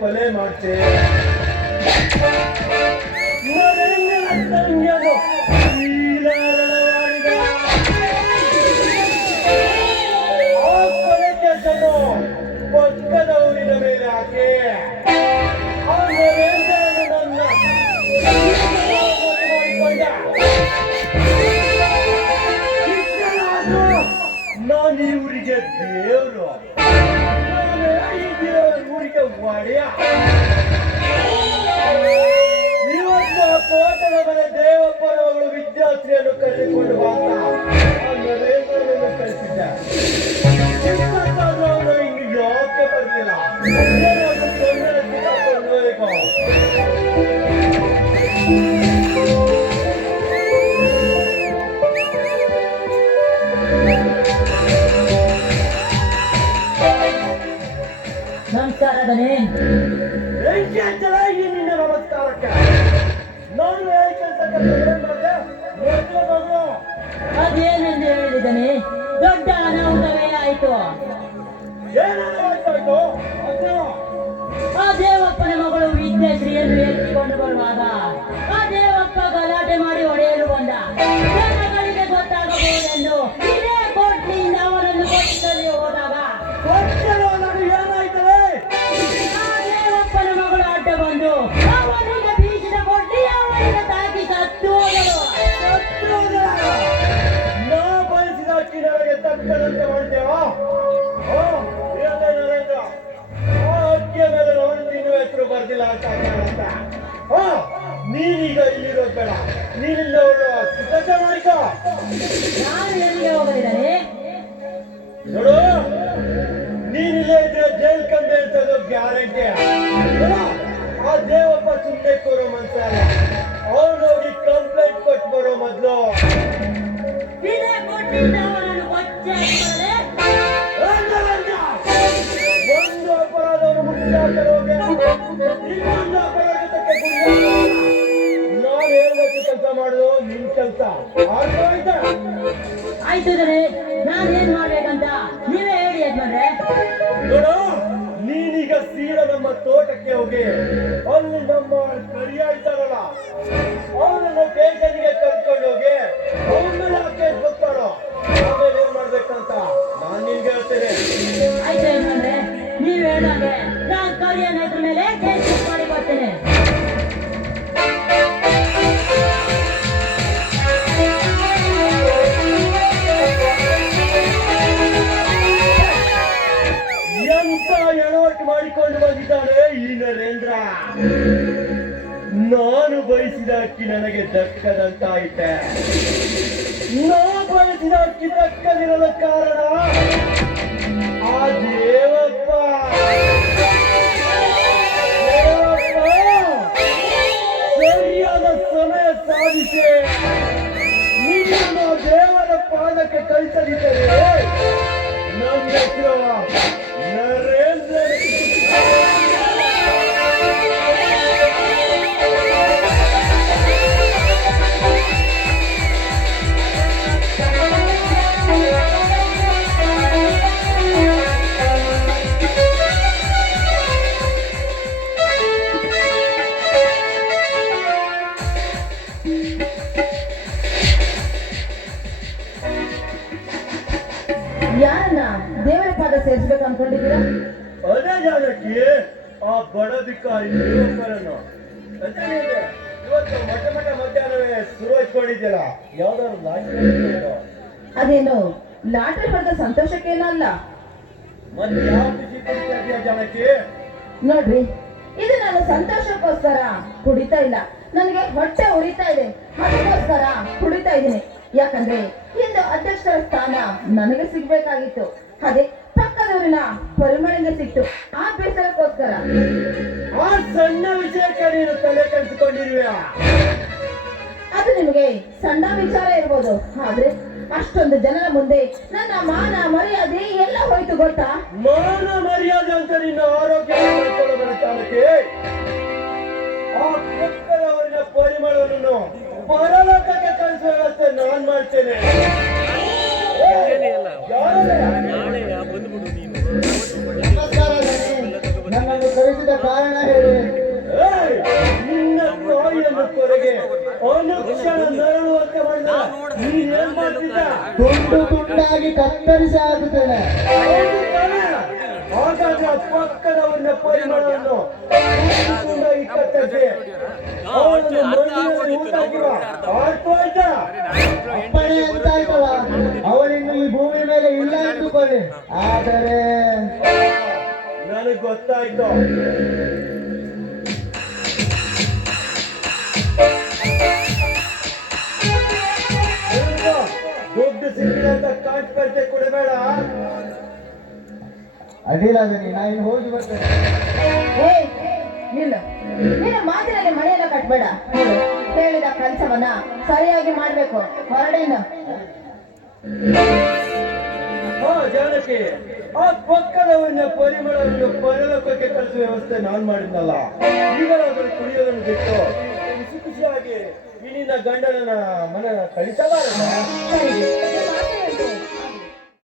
ಕೊಲೆ ಮಾಡ್ತೇವೆ ಪಕ್ಕದ ಊರಿನ ಮೇಲೆ ಹಾಕಿ ನನ್ನ ನಾನು ಈ ಊರಿಗೆ ದೇವರು, ಊರಿಗೆ ಒಡೆಯ. ಇವತ್ತು ತೋಟದ ಮನೆ ದೇವಪ್ಪನವರು ವಿದ್ಯಾರ್ಥಿಯನ್ನು ಕರೆದುಕೊಂಡು ನರೇಂದ್ರನನ್ನು ಕಳಿಸಿದ್ದ. ಅವನು ಹಿಂಗೆ ಯಾಕೆ ಬರ್ಲಿಲ್ಲ? ನಮಸ್ಕಾರ ದನಿ. ಈ ನಿನ್ನ ನಮಸ್ಕಾರಕ್ಕೆ ನಾನು ಅದೇನೆಂದು ಹೇಳಿದನಿ? ದೊಡ್ಡ ಅನಾಹುತವೇ ಆಯಿತು. ಏನಾಯ್ತಾಯ್ತು? ಆ ದೇವಪ್ಪನ ಮಗಳು ವಿದ್ಯಾಶ್ರೀಯನ್ನು ಎತ್ತಿಕೊಂಡು ಬರುವಾಗ ಆ ದೇವಪ್ಪ ಗಲಾಟೆ ಮಾಡಿ ಹೊಡೆಯಲು ಬಂದ. ಜನಗಳಿಗೆ ಗೊತ್ತಾಗಬಹುದೆಂದು ಇದೇ ಕೋಟ್ನಿಂದ ಅವನನ್ನು ಕೊಟ್ಟಿಸಲು ಹೋದಾಗ ಏನಾಯ್ತದೆ? ಆ ದೇವಪ್ಪನ ಮಗಳು ಅಡ್ಡ ಬಂದು ಅವನಿಗೆ ಬೀಸಿದ ಕೊಟ್ಟಿ ಅವನಿಗೆ ತಾಕಿ ಸತ್ತು ಹೋದಳು. ನಾ ಬಯಸಿದ ಅಕ್ಕಿನವರಿಗೆ ತಕ್ಕದಂತೆ ಮಾಡ್ತೇವಾ? ನರೇಂದ್ರ, ಆ ಅಕ್ಕಿಯ ಮೇಲೆ ನಾನು ತಿನ್ನುವ ಹೆಸರು ಬರ್ದಿಲ್ಲ ಅಂತ ನೀನೀಗ ಇಲ್ಲಿರೋದು ಬೇಡ, ನೀನಿಂದ ಸಿದ್ಧತೆ ಮಾಡಿಕೋ. ನಾನು ಎಲ್ಲಿಗೆ ಹೋಗಲಿದ್ದಾನೆ? ನೋಡು, ನೀನಿಲ್ಲೇ ಇದ್ರೆ ಜೈಲ್ ಕಂಬೆ ಅಂತದ್ದು ಗ್ಯಾರಂಟಿ. ಆ ದೇವಪ್ಪ ಸುಮ್ಮನೆ ಕೂರೋ ಮನ್ಸ ಅಲ್ಲ, ಅವ್ನು ಹೋಗಿ ಕಂಪ್ಲೇಂಟ್ ಕೊಟ್ಟು ಬರೋ ಮೊದ್ಲು ಇದೇ ಕೊಟ್ಟಿದ್ದ ಅವನನ್ನು ಕೊಚ್ಚೆ ಒಂದು ಅಪರಾಧವನ್ನು ಮುಚ್ಚಾಕರೋಗೆ ಇನ್ನೊಂದು ಅಪರಾಧಕ್ಕೆ ನಾನು ಹೇಳ್ಬೇಕು ಕೆಲಸ ಮಾಡುದು ನಿನ್ ಕೆಲಸ. ಆಯ್ತು ನಾನೇನ್ ಮಾಡ್ಬೇಕಂತ ನೀವೇ ಹೇಳಿ ಯಜಮಾನ್ರೆ. ನೋಡು, ನೀನೀಗ ಸೀದಾ ನಮ್ಮ ತೋಟಕ್ಕೆ ಹೋಗಿ ಅಲ್ಲಿ ನಮ್ಮ ಕರಿಯ ಇದ್ದಾರಲ್ಲ ಅವನನ್ನು ಸ್ಟೇಷನ್ಗೆ ಕರ್ಕೊಂಡು ಹೋಗಿ ಅವನ ಮೇಲೆ ಕೇಸ್ ಗೊತ್ತಾಡೋ. ಆಮೇಲೆ ಏನ್ ಮಾಡ್ಬೇಕಂತ ನಾನ್ ನಿನ್ಗೆ ಹೇಳ್ತೇನೆ. ಆಯ್ತು ಯಜಮಾನ್ರೆ, ನೀವ್ ಹೇಳಿದಾಗೆ ನಾನ್ ಕರಿಯ ನೆಟ್ರ ಮೇಲೆ ಕೇಸ್ ಮಾಡಿ ಬರ್ತೇನೆ. ಎಡವಟ್ಟು ಮಾಡಿಕೊಂಡು ಬಂದಿದ್ದಾನೆ ಈ ನರೇಂದ್ರ. ನಾನು ಬಯಸಿದ ಅಕ್ಕಿ ನನಗೆ ದಕ್ಕದಂತಾಯಿತೆ. ನಾ ಬಯಸಿದ ಅಕ್ಕಿ ದಕ್ಕದಿರಲು ಕಾರಣ ಆ ದೇವಪ್ಪ. ಸರಿಯಾದ ಸಮಯ ಸಾಧಿಸಿ ನಿನ್ನನ್ನು ದೇವರ ಪಾದಕ್ಕೆ ಕಳಿಸಲಿದ್ದೇನೆ. ನನ್ನ ಹೆಸರು ನರೇಂದ್ರ. ಯಾರನ್ನ ದೇವರ ಪಾದ ಸೇರಿಸ್ಬೇಕು ಅನ್ಕೊಂಡಿದ್ದೀರಾ? ಅದೇ ಜಾನಕಿ, ಆ ಬಡ ಭಿಕಾರಿ ಒಬ್ಬರನ್ನು ಇವತ್ತು ಮಧ್ಯಾಹ್ನವೇ ಶುರು ಹಚ್ಕೊಂಡಿದ್ಯಲ್ಲ, ಯಾವ್ದಾದ್ರು ಲಾಟರಿ ಅದೇನು ಲಾಟ್ರಿ ಹೊಡೆದ ಸಂತೋಷಕ್ಕೇನಲ್ಲ. ಮತ್ತೆ ಯಾವ ಖುಷಿ ಪಡ್ತಾ ಇದೆಯಾ ಜಾನಕಿ? ನೋಡ್ರಿ, ಇದು ನಾನು ಸಂತೋಷಕ್ಕೋಸ್ಕರ ಕುಡಿತಾ ಇಲ್ಲ, ನನಗೆ ಹೊಟ್ಟೆ ಉರಿತಾ ಇದೆ, ಅದಕ್ಕೋಸ್ಕರ ಕುಡಿತಾ ಇದ್ದೀನಿ. ಯಾಕಂದ್ರೆ ಇಂದು ಅಧ್ಯಕ್ಷರ ಸ್ಥಾನ ನನಗೆ ಸಿಗ್ಬೇಕಾಗಿತ್ತು, ಅದೇ ಪಕ್ಕದವರಿನ ಪರಿಮಳಗೆ ಸಿಕ್ತು. ಆ ಬೇಸರಕ್ಕೋಸ್ಕರ. ಆ ಸಣ್ಣ ವಿಷಯಕ್ಕೆ ನೀನು ತಲೆ ಕೆಡಿಸಿಕೊಂಡಿರುವೆಯಾ? ಅದು ನಿಮಗೆ ಸಣ್ಣ ವಿಚಾರ ಇರ್ಬೋದು, ಆದ್ರೆ ಅಷ್ಟೊಂದು ಜನರ ಮುಂದೆ ನನ್ನ ಮಾನ ಮರ್ಯಾದೆ ಎಲ್ಲ ಹೋಯ್ತು ಗೊತ್ತಾ? ಮಾನ ಮರ್ಯಾದೆ ಅಂತ ನಿನ್ನ ಆರೋಗ್ಯ ಜಾನಕಿ. ಆ ಪಕ್ಕದವರಿನ ಪರಿಮಳವನ್ನು ಪರಲೋಕಕ್ಕೆ ಕಳಿಸುವ ವ್ಯವಸ್ಥೆ ನಾನ್ ಮಾಡ್ತೇನೆ. ನನ್ನನ್ನು ಕರೆಸಿದ ಕಾರಣ ಹೇಳಿ. ನಿನ್ನ ತಾಯಿಯನ್ನು ಕೊರಗೆ ಅನುಕ್ಷಣ ನರಳುವಂತೆ ಮಾಡಿದ ನೀನೇನ್ ಮಾಡ್ತಿದ್ದ? ತುಂಡು ತುಂಡಾಗಿ ಕತ್ತರಿಸಿ ಹಾಕುತ್ತೇನೆ. ಹಾಗಾದ್ರೆ ಆ ಪಕ್ಕದವನ್ನ ಪರಿಮಳವನ್ನು ತುಂಡಾಗಿ ಕತ್ತರಿಸಿ ಅವನನ್ನು ಮಣ್ಣಿನಲ್ಲಿ ಊಟಾಕಿವ ಆಯ್ತು ಆಯ್ತಾ? ಅಪ್ಪಣೆ ಅಂತಾಯ್ತಲ್ಲ, ಅವನಿನ್ನು ಈ ಭೂಮಿ ಮೇಲೆ ಇಲ್ಲ ಎಂದುಕೊಳ್ಳಿ. ಆದರೆ ನನಗೆ ಗೊತ್ತಾಯ್ತು. ದುಡ್ಡು ಸಿಕ್ಕಿದೆ ಅಂತ ಕಾಂಟ್ಪರ್ತೆ ಕೊಡಬೇಡ. ಅಡ್ಡಿಲ್ಲ ಬನ್ನಿ, ನಾ ಇನ್ನು ಹೋಗಿ ಬರ್ತೇನೆ. ಏಯ್, ನಿಲ್ಲು. ನಿನ್ನ ಮಾತಿನಲ್ಲಿ ಮನೆಯೆಲ್ಲ ಕಟ್ಬೇಡ. ನೋಡು, ಹೇಳಿದ ಕೆಲಸವನ್ನ ಸರಿಯಾಗಿ ಮಾಡ್ಬೇಕು. ಹೊರಡೇನು? ಹಾ ಜಾನಕಿ, ಆ ಪಕ್ಕದವನ್ನ ಪರಿಮಳವನ್ನು ಪರಲೋಕಕ್ಕೆ ಕಳಿಸುವ ವ್ಯವಸ್ಥೆ ನಾನ್ ಮಾಡಿದ್ನಲ್ಲ, ಈಗಲಾದರೂ ಕುಡಿಯೋದನ್ನು ಬಿಟ್ಟು ಖುಷಿ ಖುಷಿಯಾಗಿ ಈ ನಿನ್ನ ಗಂಡನ ಮನ ಕಳಿಸಬಾರದು. ಸರಿ, ನಿಮ್ಮ ಮಾತು ಹೇಳ್ತೀನಿ.